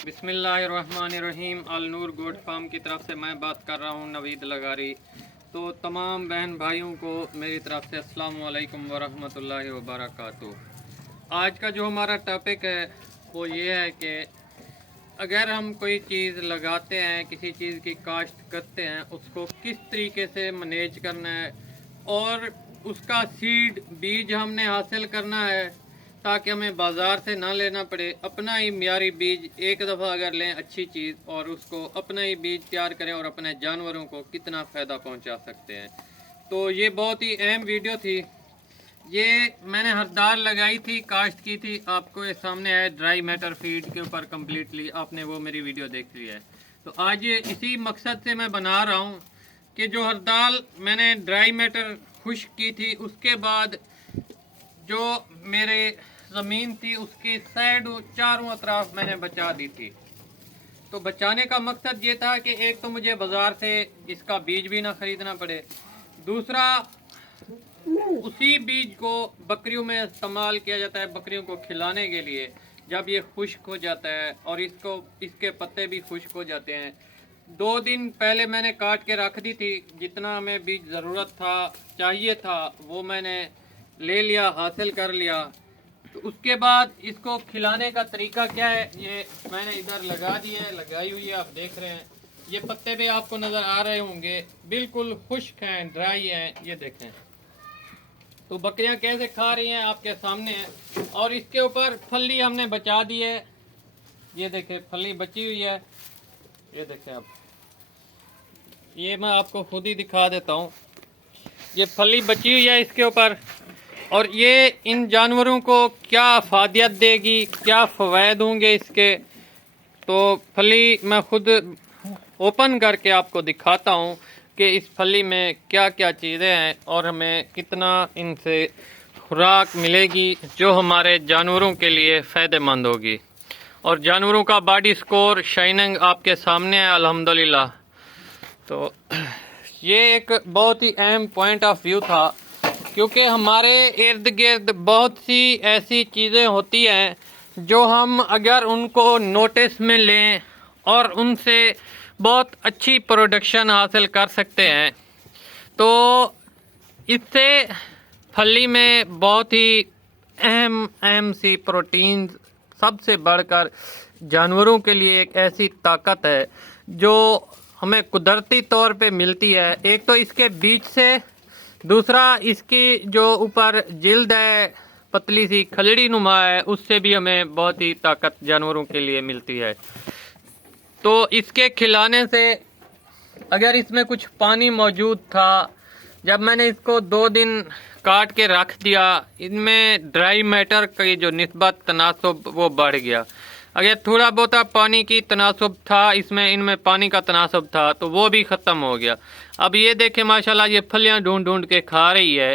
बिस्मिल्लाहिर्रहमानिर्रहीम। अल नूर goat farm की तरफ से मैं बात कर रहा हूँ, नवीद लगारी। तो तमाम बहन भाइयों को मेरी तरफ से अस्सलाम वालेकुम वरहमतुल्लाहि वबरकातुहू। आज का जो हमारा टॉपिक है वो ये है कि अगर हम कोई चीज़ लगाते हैं, किसी चीज़ की काश्त करते हैं, उसको किस तरीके से मैनेज करना है और उसका सीड बीज हमने हासिल करना है ताकि हमें बाज़ार से ना लेना पड़े। अपना ही मियारी बीज एक दफ़ा अगर लें अच्छी चीज़ और उसको अपना ही बीज तैयार करें और अपने जानवरों को कितना फ़ायदा पहुंचा सकते हैं। तो ये बहुत ही अहम वीडियो थी। ये मैंने हरदार लगाई थी, काश्त की थी। आपको ये सामने है ड्राई मैटर फीड के ऊपर कम्प्लीटली, आपने वो मेरी वीडियो देख ली है। तो आज इसी मकसद से मैं बना रहा हूँ कि जो हरदाल मैंने ड्राई मैटर खुश्क की थी, उसके बाद जो मेरे ज़मीन थी उसकी साइड चारों अतराफ मैंने बचा दी थी। तो बचाने का मकसद ये था कि एक तो मुझे बाज़ार से इसका बीज भी ना ख़रीदना पड़े, दूसरा उसी बीज को बकरियों में इस्तेमाल किया जाता है, बकरियों को खिलाने के लिए। जब ये खुश्क हो जाता है और इसके पत्ते भी खुश्क हो जाते हैं। 2 दिन पहले मैंने काट के रख दी थी, जितना हमें बीज ज़रूरत था, चाहिए था, वो मैंने ले लिया, हासिल कर लिया। तो उसके बाद इसको खिलाने का तरीका क्या है, ये मैंने इधर लगा दी है, लगाई हुई है, आप देख रहे हैं। ये पत्ते भी आपको नज़र आ रहे होंगे, बिल्कुल खुश्क हैं, ड्राई हैं, ये देखें। तो बकरियां कैसे खा रही हैं आपके सामने है। और इसके ऊपर फली हमने बचा दी है, ये देखें फली बची हुई है, ये देखें आप। ये मैं आपको खुद ही दिखा देता हूँ, ये फली बची हुई है इसके ऊपर। और ये इन जानवरों को क्या अफादियत देगी, क्या फ़वायद होंगे इसके, तो फली मैं खुद ओपन करके आपको दिखाता हूँ कि इस फली में क्या क्या चीज़ें हैं और हमें कितना इनसे खुराक मिलेगी जो हमारे जानवरों के लिए फ़ायदेमंद होगी। और जानवरों का बॉडी स्कोर, शाइनिंग आपके सामने है अल्हम्दुलिल्लाह। तो ये एक बहुत ही अहम पॉइंट ऑफ व्यू था, क्योंकि हमारे इर्द गिर्द बहुत सी ऐसी चीज़ें होती हैं जो हम अगर उनको नोटिस में लें और उनसे बहुत अच्छी प्रोडक्शन हासिल कर सकते हैं, तो इससे फली में बहुत ही अहम सी प्रोटीन, सबसे बढ़कर जानवरों के लिए एक ऐसी ताकत है जो हमें कुदरती तौर पे मिलती है। एक तो इसके बीज से, दूसरा इसकी जो ऊपर जिल्द है, पतली सी खलड़ी नुमा है, उससे भी हमें बहुत ही ताकत जानवरों के लिए मिलती है। तो इसके खिलाने से, अगर इसमें कुछ पानी मौजूद था, जब मैंने इसको 2 दिन काट के रख दिया, इनमें ड्राई मैटर की जो निस्बत, तनासुब, वो बढ़ गया। अगर थोड़ा बहुत पानी की तनासुब था इसमें, इनमें पानी का तनासुब था, तो वो भी ख़त्म हो गया। अब ये देखें माशाल्लाह, ये फलियां ढूंढ ढूंढ के खा रही है,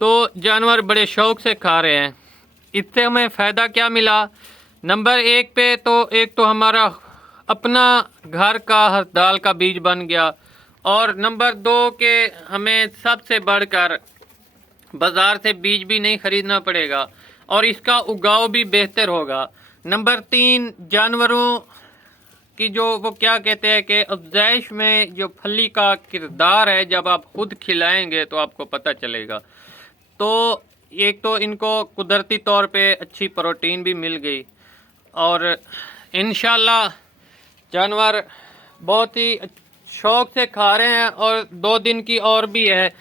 तो जानवर बड़े शौक़ से खा रहे हैं। इससे हमें फ़ायदा क्या मिला? नंबर 1 पे तो एक तो हमारा अपना घर का हर दाल का बीज बन गया, और नंबर 2 के हमें सबसे बढ़कर बाज़ार से बीज भी नहीं ख़रीदना पड़ेगा और इसका उगाव भी बेहतर होगा। नंबर 3, जानवरों कि जो वो क्या कहते हैं कि अफ़ज़ाइश में जो फली का किरदार है, जब आप खुद खिलाएंगे तो आपको पता चलेगा। तो एक तो इनको कुदरती तौर पे अच्छी प्रोटीन भी मिल गई, और इंशाल्लाह जानवर बहुत ही शौक़ से खा रहे हैं। और 2 दिन की और भी है,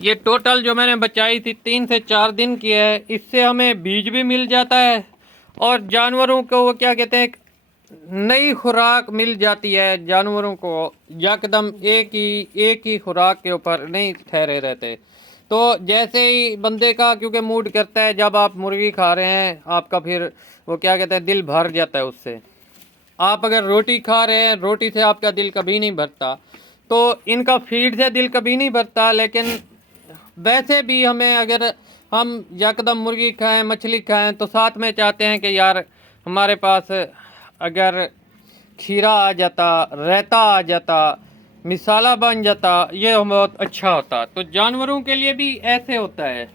ये टोटल जो मैंने बचाई थी 3 से 4 दिन की है। इससे हमें बीज भी मिल जाता है और जानवरों को वो क्या कहते हैं, नई खुराक मिल जाती है। जानवरों को यकदम एक ही खुराक के ऊपर नहीं ठहरे रहते। तो जैसे ही बंदे का क्योंकि मूड करता है, जब आप मुर्गी खा रहे हैं, आपका फिर वो क्या कहते हैं, दिल भर जाता है उससे। आप अगर रोटी खा रहे हैं, रोटी से आपका दिल कभी नहीं भरता, तो इनका फीड से दिल कभी नहीं भरता। लेकिन वैसे भी हमें, अगर हम यकदम मुर्गी खाएं, मछली खाएं, तो साथ में चाहते हैं कि यार हमारे पास अगर खीरा आ जाता, रायता आ जाता, मिसाला बन जाता, ये बहुत अच्छा होता। तो जानवरों के लिए भी ऐसे होता है,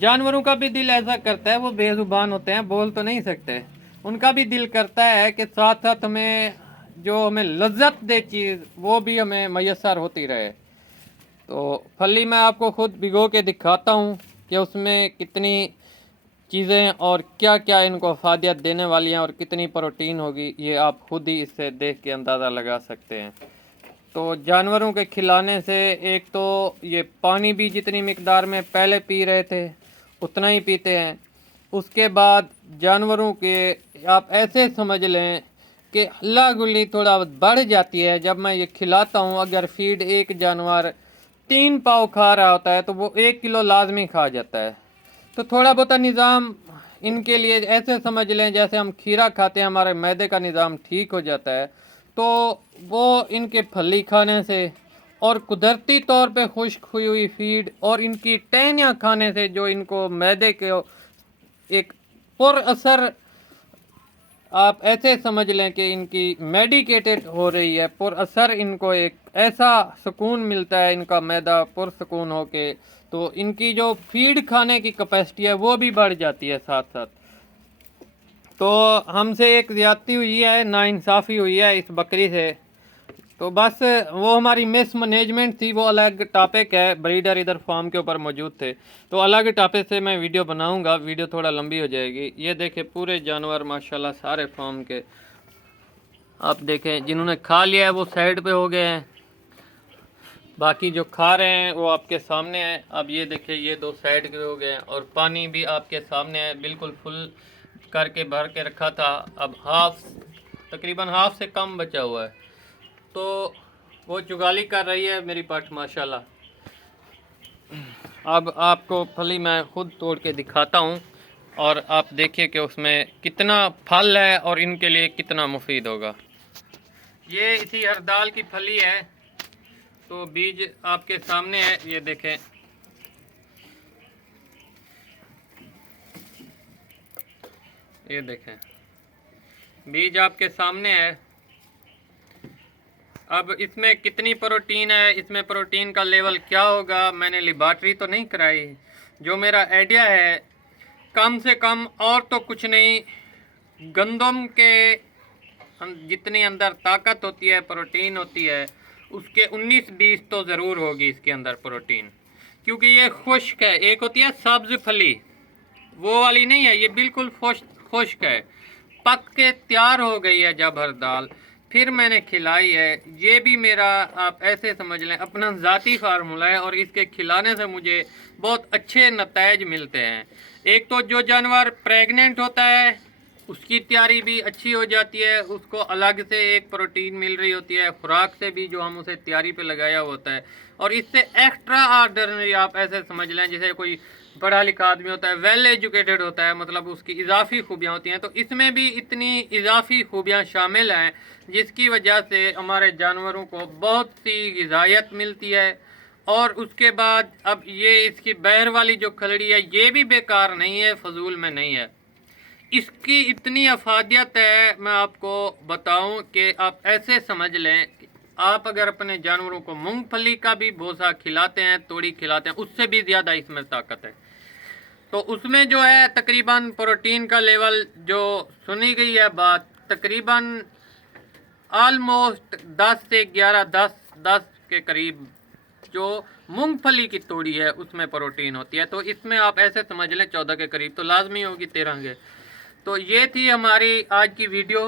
जानवरों का भी दिल ऐसा करता है। वो बेजुबान होते हैं, बोल तो नहीं सकते, उनका भी दिल करता है कि साथ साथ हमें जो हमें लज्जत दे चीज़ वो भी हमें मैसर होती रहे। तो फली मैं आपको खुद भिगो के दिखाता हूँ कि उसमें कितनी चीज़ें और क्या क्या इनको अफादियत देने वाली हैं और कितनी प्रोटीन होगी, ये आप खुद ही इससे देख के अंदाज़ा लगा सकते हैं। तो जानवरों के खिलाने से एक तो ये पानी भी जितनी मिकदार में पहले पी रहे थे उतना ही पीते हैं। उसके बाद जानवरों के आप ऐसे समझ लें कि हल्ला गुल्ली थोड़ा बढ़ जाती है जब मैं ये खिलाता हूँ। अगर फीड एक जानवर 3 पाव खा रहा होता है तो वो 1 किलो लाजमी खा जाता है। तो थोड़ा बहुत निज़ाम इनके लिए ऐसे समझ लें जैसे हम खीरा खाते हैं, हमारे मैदे का निज़ाम ठीक हो जाता है। तो वो इनके फली खाने से और कुदरती तौर पे खुश्क हुई हुई फीड और इनकी टहनियाँ खाने से जो इनको मैदे के एक पुर असर, आप ऐसे समझ लें कि इनकी मेडिकेटेड हो रही है, पुर असर इनको एक ऐसा सुकून मिलता है, इनका मैदा पुरसकून हो के, तो इनकी जो फीड खाने की कैपेसिटी है वो भी बढ़ जाती है साथ साथ। तो हमसे एक ज़्यादती हुई है, नाइंसाफ़ी हुई है इस बकरी से। तो बस वो हमारी मिस मैनेजमेंट थी, वो अलग टॉपिक है। ब्रीडर इधर फार्म के ऊपर मौजूद थे, तो अलग टॉपिक से मैं वीडियो बनाऊंगा, वीडियो थोड़ा लंबी हो जाएगी। ये देखें पूरे जानवर माशाल्लाह सारे फार्म के, आप देखें जिन्होंने खा लिया है वो साइड पे हो गए हैं, बाकी जो खा रहे हैं वो आपके सामने है। अब ये देखें ये 2 साइड के हो गए हैं और पानी भी आपके सामने है, बिल्कुल फुल करके भर के रखा था, अब तकरीबन हाफ से कम बचा हुआ है। तो वो चुगाली कर रही है मेरी पट माशाल्लाह। अब आपको फली मैं खुद तोड़ के दिखाता हूँ और आप देखिए कि उसमें कितना फल है और इनके लिए कितना मुफीद होगा। ये इसी हरदाल की फली है, तो बीज आपके सामने है, ये देखें। ये देखें बीज आपके सामने है। अब इसमें कितनी प्रोटीन है, इसमें प्रोटीन का लेवल क्या होगा, मैंने लेबॉर्ट्री तो नहीं कराई। जो मेरा आइडिया है कम से कम और तो कुछ नहीं, गंदम के जितनी अंदर ताकत होती है, प्रोटीन होती है, उसके 19-20 तो ज़रूर होगी इसके अंदर प्रोटीन, क्योंकि ये खुश्क है। एक होती है सब्ज़ फली, वो वाली नहीं है, ये बिल्कुल खुश्क है, पक के तैयार हो गई है जब हर दाल, फिर मैंने खिलाई है। ये भी मेरा आप ऐसे समझ लें अपना ज़ाती फार्मूला है और इसके खिलाने से मुझे बहुत अच्छे नताइज मिलते हैं। एक तो जो जानवर प्रेग्नेंट होता है उसकी तैयारी भी अच्छी हो जाती है, उसको अलग से एक प्रोटीन मिल रही होती है खुराक से भी जो हम उसे तैयारी पे लगाया होता है, और इससे एक्स्ट्रा ऑर्डिनरी आप ऐसे समझ लें जैसे कोई पढ़ा लिखा आदमी होता है, वेल एजुकेटेड होता है, मतलब उसकी इजाफी खूबियाँ होती हैं। तो इसमें भी इतनी इजाफी खूबियाँ शामिल हैं जिसकी वजह से हमारे जानवरों को बहुत सी ग़िज़ायत मिलती है। और उसके बाद अब ये इसकी बहर वाली जो खलड़ी है ये भी बेकार नहीं है, फजूल में नहीं है, इसकी इतनी अफादियत है मैं आपको बताऊं कि आप ऐसे समझ लें कि आप अगर अपने जानवरों को मूंगफली का भी भूसा खिलाते हैं, तोड़ी खिलाते हैं, उससे भी ज़्यादा इसमें ताकत है। तो उसमें जो है तकरीबन प्रोटीन का लेवल जो सुनी गई है बात, तकरीबन आलमोस्ट 10 से 11 10 के करीब जो मूंगफली की तोड़ी है उसमें प्रोटीन होती है। तो इसमें आप ऐसे समझ लें 14 के करीब तो लाजमी होगी, 13 के। तो ये थी हमारी आज की वीडियो।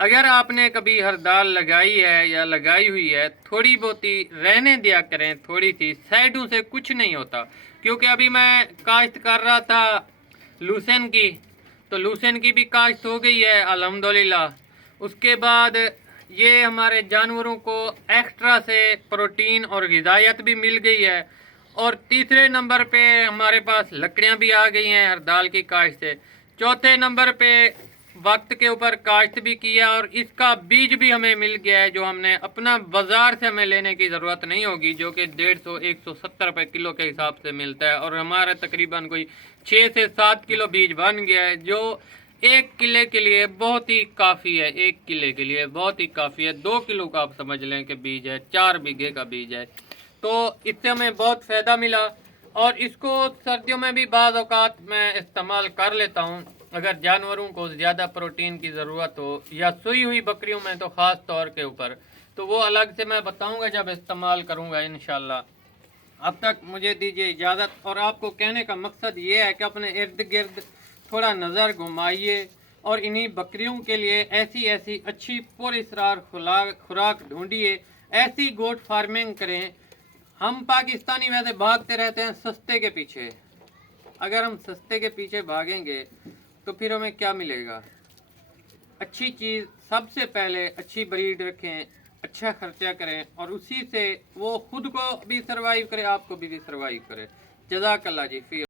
अगर आपने कभी हरदाल लगाई है या लगाई हुई है, थोड़ी बहुत ही रहने दिया करें, थोड़ी सी साइडों से कुछ नहीं होता। क्योंकि अभी मैं काश्त कर रहा था लूसेन की, तो लूसेन की भी काश्त हो गई है अल्हम्दुलिल्लाह। उसके बाद ये हमारे जानवरों को एक्स्ट्रा से प्रोटीन और ग़िज़ायत भी मिल गई है। और तीसरे नंबर पे हमारे पास लकड़ियाँ भी आ गई हैं हरदाल की काश्त से। चौथे नंबर पे वक्त के ऊपर काश्त भी किया और इसका बीज भी हमें मिल गया है, जो हमने अपना बाज़ार से हमें लेने की ज़रूरत नहीं होगी, जो कि 150-170 रुपये किलो के हिसाब से मिलता है। और हमारा तकरीबन कोई 6 से 7 किलो बीज बन गया है, जो 1 किले के लिए बहुत ही काफ़ी है। 1 किले के लिए बहुत ही काफ़ी है। 2 किलो का आप समझ लें कि बीज है, 4 बीघे का बीज है। तो इससे हमें बहुत फ़ायदा मिला और इसको सर्दियों में भी बाज़ औक़ात मैं इस्तेमाल कर लेता हूँ। अगर जानवरों को ज़्यादा प्रोटीन की ज़रूरत हो या सूई हुई बकरियों में तो ख़ास तौर के ऊपर, तो वो अलग से मैं बताऊंगा जब इस्तेमाल करूंगा इंशाल्लाह। अब तक मुझे दीजिए इजाज़त। और आपको कहने का मकसद ये है कि अपने इर्द गिर्द थोड़ा नज़र घुमाइए और इन्हीं बकरियों के लिए ऐसी ऐसी अच्छी पुरअसरार खुराक ढूंढिए, ऐसी गोट फार्मिंग करें। हम पाकिस्तानी वैसे भागते रहते हैं सस्ते के पीछे, अगर हम सस्ते के पीछे भागेंगे तो फिर हमें क्या मिलेगा? अच्छी चीज़ सबसे पहले अच्छी ब्रीड रखें, अच्छा खर्चा करें और उसी से वो खुद को भी सरवाइव करे, आपको भी सरवाइव करे। जज़ाकल्लाह जी।